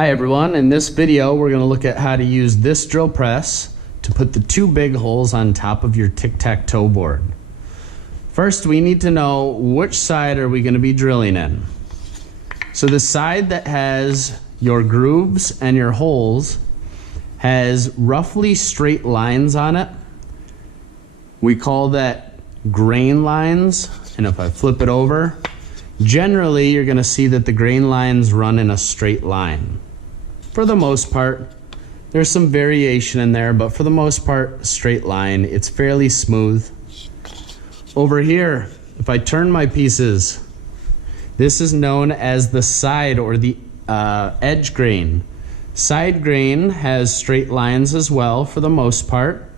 Hi everyone, in this video we're going to look at how to use this drill press to put the two big holes on top of your tic-tac-toe board. First we need to know which side are we going to be drilling in. So the side that has your grooves and your holes has roughly straight lines on it. We call that grain lines, and if I flip it over, generally you're going to see that the grain lines run in a straight line. For the most part, there's some variation in there, but for the most part, straight line. It's fairly smooth. Over here, if I turn my pieces, this is known as the side or the edge grain. Side grain has straight lines as well for the most part.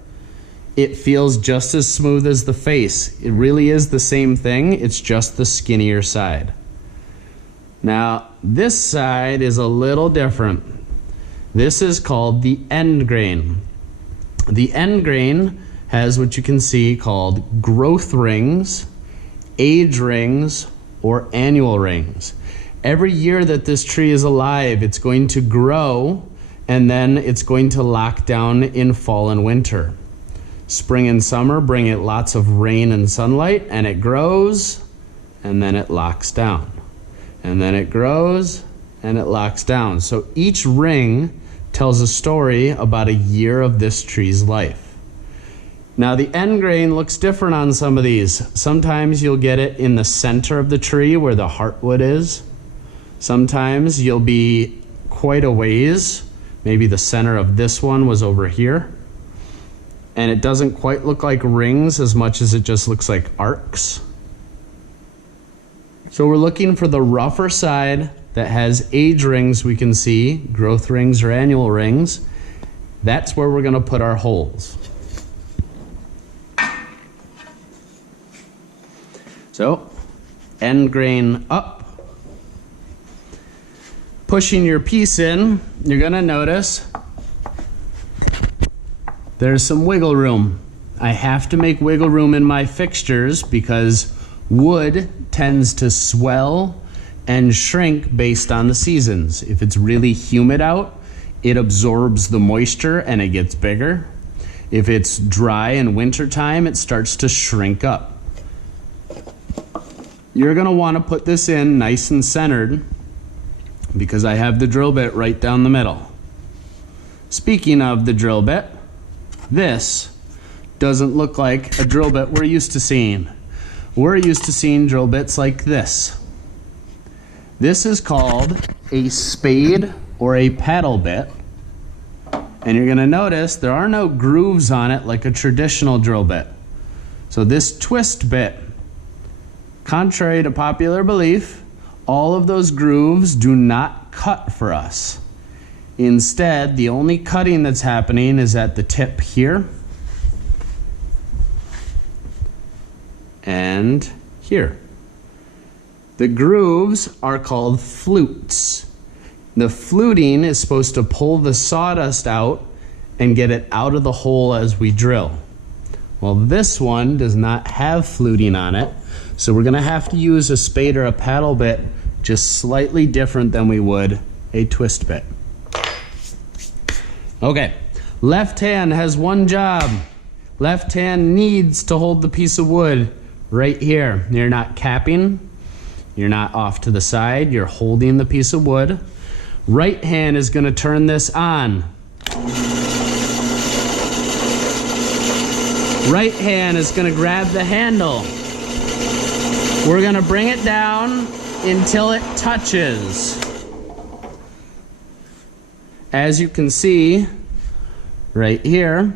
It feels just as smooth as the face. It really is the same thing, it's just the skinnier side. Now, this side is a little different. This is called the end grain. The end grain has what you can see called growth rings, age rings, or annual rings. Every year that this tree is alive, it's going to grow and then it's going to lock down in fall and winter. Spring and summer bring it lots of rain and sunlight, and it grows and then it locks down. And then it grows and it locks down. So each ring tells a story about a year of this tree's life. Now the end grain looks different on some of these. Sometimes you'll get it in the center of the tree where the heartwood is. Sometimes you'll be quite a ways. Maybe the center of this one was over here. And it doesn't quite look like rings as much as it just looks like arcs. So we're looking for the rougher side that has age rings we can see, growth rings or annual rings. That's where we're going to put our holes. So, end grain up. Pushing your piece in, you're going to notice there's some wiggle room. I have to make wiggle room in my fixtures because wood tends to swell and shrink based on the seasons. If it's really humid out, it absorbs the moisture and it gets bigger. If it's dry in wintertime, it starts to shrink up. You're gonna wanna put this in nice and centered because I have the drill bit right down the middle. Speaking of the drill bit, this doesn't look like a drill bit we're used to seeing. We're used to seeing drill bits like this. This is called a spade or a paddle bit. And you're gonna notice there are no grooves on it like a traditional drill bit. So this twist bit, contrary to popular belief, all of those grooves do not cut for us. Instead, the only cutting that's happening is at the tip here and here. The grooves are called flutes. The fluting is supposed to pull the sawdust out and get it out of the hole as we drill. Well, this one does not have fluting on it, so we're gonna have to use a spade or a paddle bit just slightly different than we would a twist bit. Okay, left hand has one job. Left hand needs to hold the piece of wood right here. You're not capping. You're not off to the side, you're holding the piece of wood. Right hand is gonna turn this on. Right hand is gonna grab the handle. We're gonna bring it down until it touches. As you can see, right here,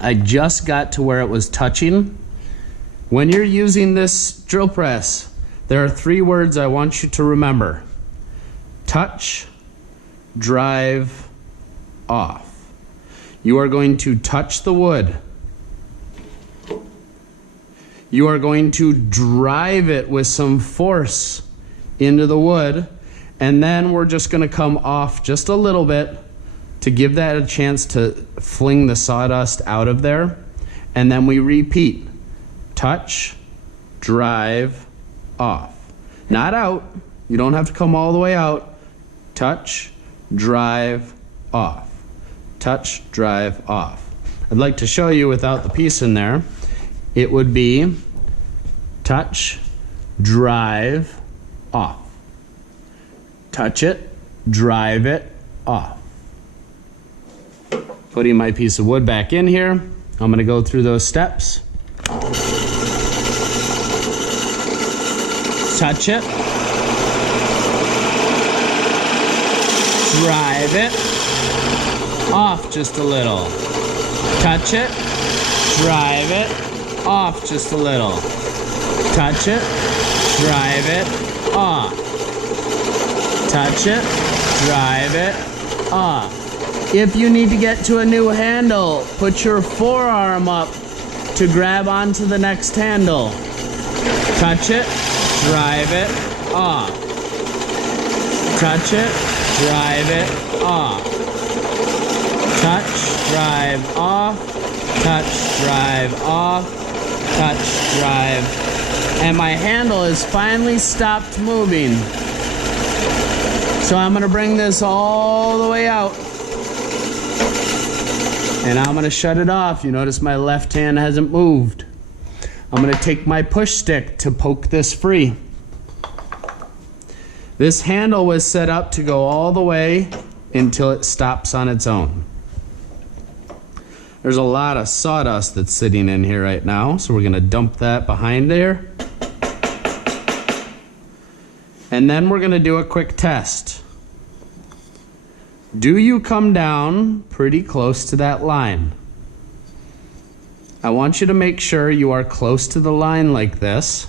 I just got to where it was touching. When you're using this drill press, there are three words I want you to remember. Touch, drive, off. You are going to touch the wood. You are going to drive it with some force into the wood, and then we're just going to come off just a little bit to give that a chance to fling the sawdust out of there, and then we repeat. Touch, drive, off. Not out. You don't have to come all the way out. Touch, drive, off. Touch, drive, off. I'd like to show you without the piece in there. It would be touch, drive, off. Touch it, drive it, off. Putting my piece of wood back in here, I'm going to go through those steps. Touch it, drive it, off just a little. Touch it, drive it, off just a little. Touch it, drive it, off. Touch it, drive it, off. If you need to get to a new handle, put your forearm up to grab onto the next handle. Touch it, drive it, off. Touch it, drive it, off. Touch, drive, off. Touch, drive, off. Touch, drive. And my handle has finally stopped moving. So I'm going to bring this all the way out. And I'm going to shut it off. You notice my left hand hasn't moved. I'm going to take my push stick to poke this free. This handle was set up to go all the way until it stops on its own. There's a lot of sawdust that's sitting in here right now, so we're going to dump that behind there. And then we're going to do a quick test. Do you come down pretty close to that line? I want you to make sure you are close to the line like this.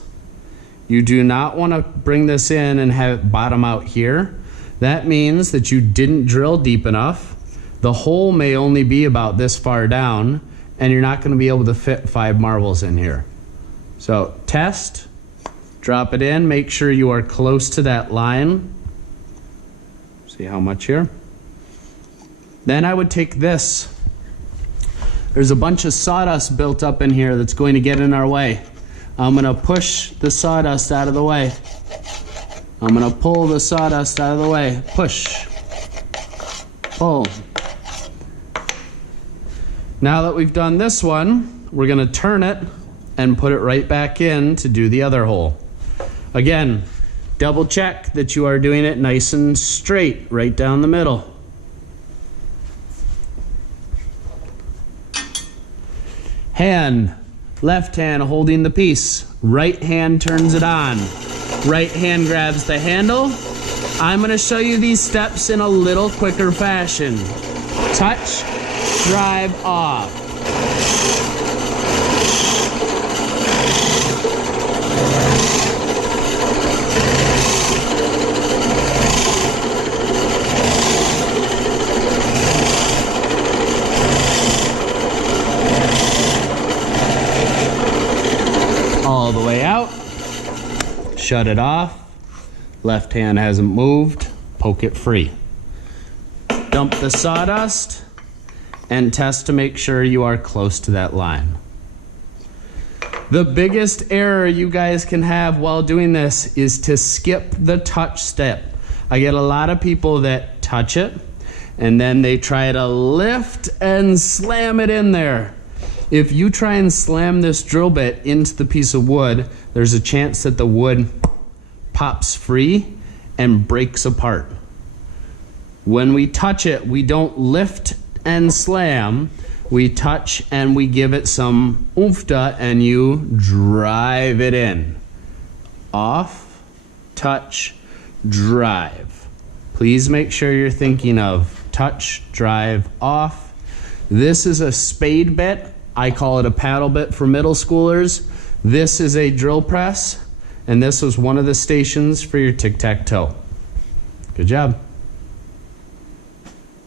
You do not want to bring this in and have it bottom out here. That means that you didn't drill deep enough. The hole may only be about this far down, and you're not going to be able to fit 5 marbles in here. So test, drop it in, make sure you are close to that line. See how much here? Then I would take this. There's a bunch of sawdust built up in here that's going to get in our way. I'm going to push the sawdust out of the way. I'm going to pull the sawdust out of the way. Push. Pull. Now that we've done this one, we're going to turn it and put it right back in to do the other hole. Again, double check that you are doing it nice and straight right down the middle. Hand, left hand holding the piece. Right hand turns it on. Right hand grabs the handle. I'm going to show you these steps in a little quicker fashion. Touch, drive, off. All the way out, shut it off, left hand hasn't moved, poke it free. Dump the sawdust and test to make sure you are close to that line. The biggest error you guys can have while doing this is to skip the touch step. I get a lot of people that touch it and then they try to lift and slam it in there. If you try and slam this drill bit into the piece of wood, there's a chance that the wood pops free and breaks apart. When we touch it, we don't lift and slam. We touch and we give it some oofta and you drive it in. Off, touch, drive. Please make sure you're thinking of touch, drive, off. This is a spade bit. I call it a paddle bit for middle schoolers. This is a drill press, and this was one of the stations for your tic-tac-toe. Good job.